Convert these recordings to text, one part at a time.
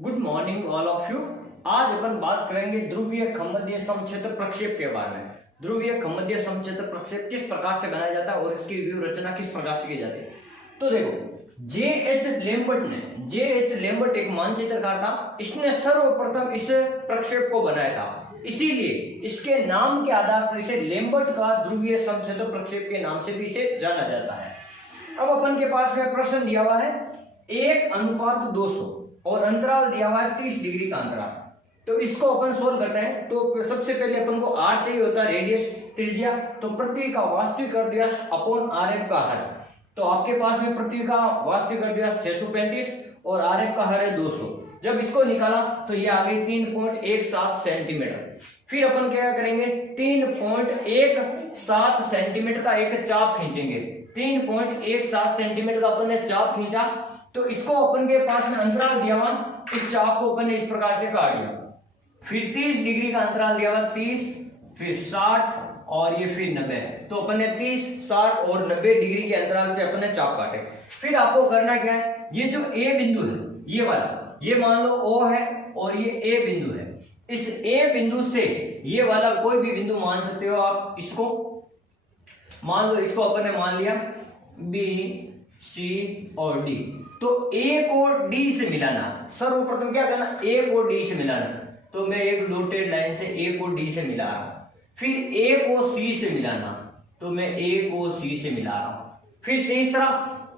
Good morning all of you. आज अपन बात करेंगे ध्रुवीय खमद्य समक्षेत्र प्रक्षेप के बारे में। ध्रुवीय खमद्य समक्षेत्र प्रक्षेप किस प्रकार से बनाया जाता है और इसकी व्यू रचना किस प्रकार से की जाती है। तो देखो, जे एच लेम्बर्ट एक मानचित्रकार था। इसने सर्वप्रथम इस प्रक्षेप को बनाया था, इसीलिए इसके नाम के आधार पर इसे लेम्बर्ट का ध्रुवीय समक्षेत्र प्रक्षेप के नाम से भी इसे जाना जाता है। अब अपन के पास में प्रश्न दिया हुआ है 1:200 और अंतराल दिया हुआ है 30 डिग्री का अंतराल। तो इसको अपन सोल्व करते हैं। तो सबसे पहले अपन को r चाहिए होता है, रेडियस, त्रिज्या। तो पृथ्वी का वास्तविक अर्धव्यास अपॉन आरएफ का हर। तो आपके पास में पृथ्वी का वास्तविक अर्धव्यास 635 और आरएफ का हर है 200। जब इसको निकाला तो ये आ गई 3.17 सेंटीमीटर। फिर अपन क्या करेंगे, 3.17 सेंटीमीटर का एक चाप खींचेंगे। 3.17 सेंटीमीटर का अपन ने चाप खींचा, तो इसको अपन के पास में अंतराल दिया हुआ, इस चाप को अपन ने इस प्रकार से काट दिया। फिर 30 डिग्री का अंतराल दिया हुआ, 30, फिर 60 और ये फिर 90। तो अपन ने 30, 60 और 90 डिग्री के अंतराल पे अपन ने चाप काटे। फिर आपको करना क्या है, ये जो ए बिंदु है, ये वाला, ये मान लो ओ है और ये ए बिंदु है। इस ए बिंदु से ये वाला कोई भी बिंदु मान सकते हो आप। इसको मान लो, इसको अपन ने मान लिया बी, सी और डी। तो ए को डी से मिलाना, सर्वप्रथम क्या करना, ए को डी से मिलाना। तो मैं एक डॉटेड लाइन से ए को डी से मिला रहा। फिर ए को सी से मिलाना, तो मैं ए को सी से मिला रहा हूं। फिर तीसरा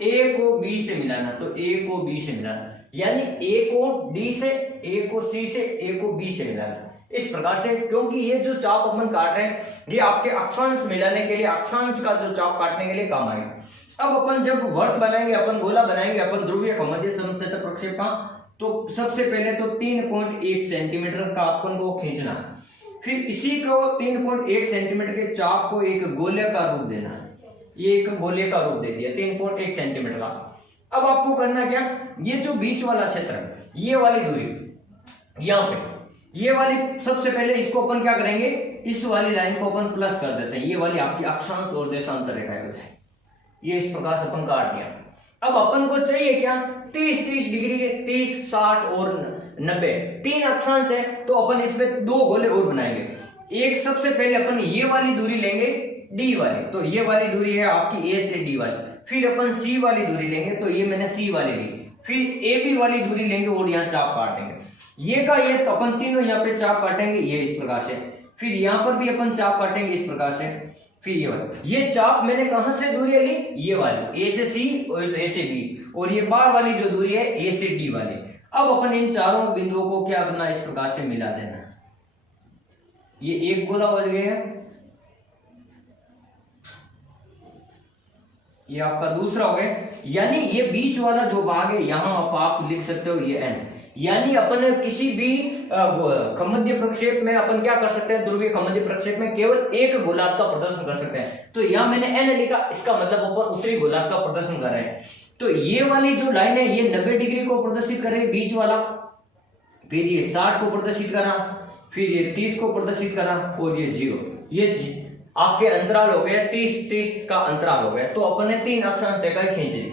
ए को बी से मिलाना, तो ए को बी से मिलाना। यानी ए को डी से, ए को सी से, ए को बी से मिलाना। इस प्रकार से, क्योंकि ये जो चाप अपन काट रहे हैं ये आपके अक्षांश मिलाने के लिए, अक्षांश का जो चाप काटने के लिए काम आएगा। अब अपन जब वर्त बनाएंगे, अपन गोला बनाएंगे, अपन ध्रुवीय खमद्य समक्षेत्र प्रक्षेप का, तो सबसे पहले तो 3.1 सेंटीमीटर का अपन को खींचना है। फिर इसी को 3.1 सेंटीमीटर के चाप को एक गोले का रूप देना है। ये एक गोले का रूप दे दिया 3.1 सेंटीमीटर का। अब आपको करना क्या, ये जो बीच वाला क्षेत्र है, ये वाली दूरी यहाँ पे, ये वाली, सबसे पहले इसको अपन क्या करेंगे, इस वाली लाइन को अपन प्लस कर देते हैं। ये वाली आपकी अक्षांश और देशांतर रेखाएं होती है। ये इस प्रकार से अपन काट दिया। अब अपन को चाहिए क्या, 30 डिग्री के, 30, 60 और 90, 3 अक्षांश है। तो अपन इसमें 2 गोले और बनाएंगे। एक, सबसे पहले अपन ये वाली दूरी लेंगे, डी वाली। तो ये वाली दूरी है आपकी ए से डी वाली। फिर अपन सी वाली दूरी लेंगे, तो ये मैंने सी वाली ली। फिर ए बी वाली दूरी लेंगे और यहाँ चाप काटेंगे। ये का ये, तो अपन तीनों यहाँ पे चाप काटेंगे, ये इस प्रकार से। फिर यहाँ पर भी अपन चाप काटेंगे इस प्रकार से। फिर ये वाली, ये चाप मैंने कहां से दूरी ली, ये वाली, ए से सी और ए से बी, और ये बार वाली जो दूरी है ए से डी वाली। अब अपन इन चारों बिंदुओं को क्या करना, इस प्रकार से मिला देना। ये एक गोला बन गया, ये आपका दूसरा हो गया। यानी ये बीच वाला जो भाग है, यहां आप लिख सकते हो ये एन। यानी अपन किसी भी खमद्य प्रक्षेप में अपन क्या कर सकते हैं, ध्रुवीय खमद्य प्रक्षेप में केवल एक गोलार्ध का प्रदर्शन कर सकते हैं। तो यहां मैंने एन लिखा, इसका मतलब अपन उत्तरी गोलार्ध का प्रदर्शन कर रहे हैं। तो ये वाली जो लाइन है ये 90 डिग्री को प्रदर्शित करेगी, बीच वाला। फिर ये 60 को प्रदर्शित करा, फिर ये 30 को प्रदर्शित करा और ये 0। ये आपके अंतराल हो गया 30 का अंतराल हो गया। तो अपन ने 3 अक्षांश रेखाएं खींच ली।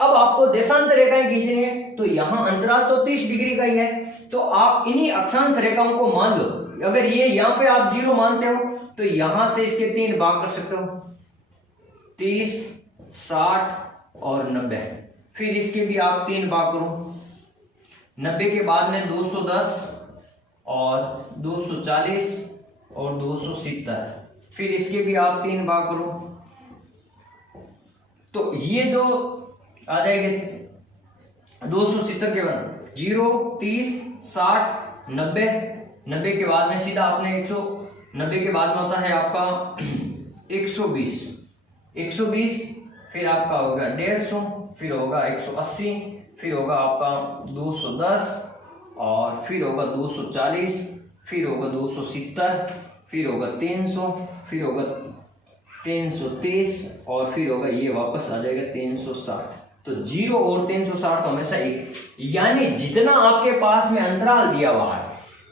अब आपको देशांतर रेखाएं खींचनी है, तो यहां अंतराल तो 30 डिग्री का ही है। तो आप इन्हीं अक्षांश रेखाओं को मान लो। अगर ये यहां पे आप 0 मानते हो, तो यहां से इसके 3 भाग कर सकते हो, 30, 60 और 90। फिर इसके भी आप 3 भाग करो। 90 के बाद में 210 और 240 और 270। फिर इसके भी आप 3 भाग करो। तो ये जो आ जाएंगे 270 के बाद 0, 30, 60, 90। 90 के बाद में सीधा आपने 190 के बाद में होता है आपका 120। फिर आपका होगा 150, फिर होगा 180, फिर होगा आपका 210 और फिर होगा 240, फिर होगा 270, फिर होगा 300, फिर होगा 330 और फिर होगा ये वापस आ जाएगा 360। तो 0 और 360 तो हमेशा एक। यानी जितना आपके पास में अंतराल दिया हुआ है,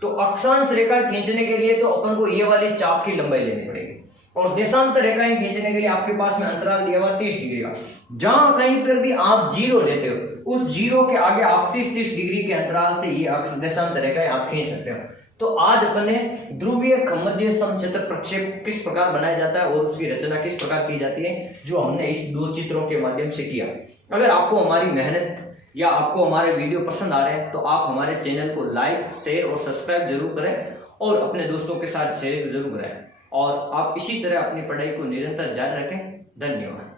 तो अक्षांश रेखा खींचने के लिए तो अपन को ये वाली चाप की लंबाई लेनी पड़ेगी। और देशांतर रेखाएं खींचने के लिए आपके पास में अंतराल दिया हुआ 30 डिग्री का। जहां कहीं पर भी आप 0 लेते हो उस जीरो के आगे आप 30-30 डिग्री के अंतराल से ये अक्ष देशांतर रेखा आप खींच सकते हो। तो आज अपने ध्रुवीय खमद्य समक्षेत्र प्रक्षेप किस प्रकार बनाया जाता है और उसकी रचना किस प्रकार की जाती है, जो हमने इस 2 चित्रों के माध्यम से किया। अगर आपको हमारी मेहनत या आपको हमारे वीडियो पसंद आ रहे हैं तो आप हमारे चैनल को लाइक, शेयर और सब्सक्राइब जरूर करें और अपने दोस्तों के साथ शेयर जरूर करें, और आप इसी तरह अपनी पढ़ाई को निरंतर जारी रखें। धन्यवाद।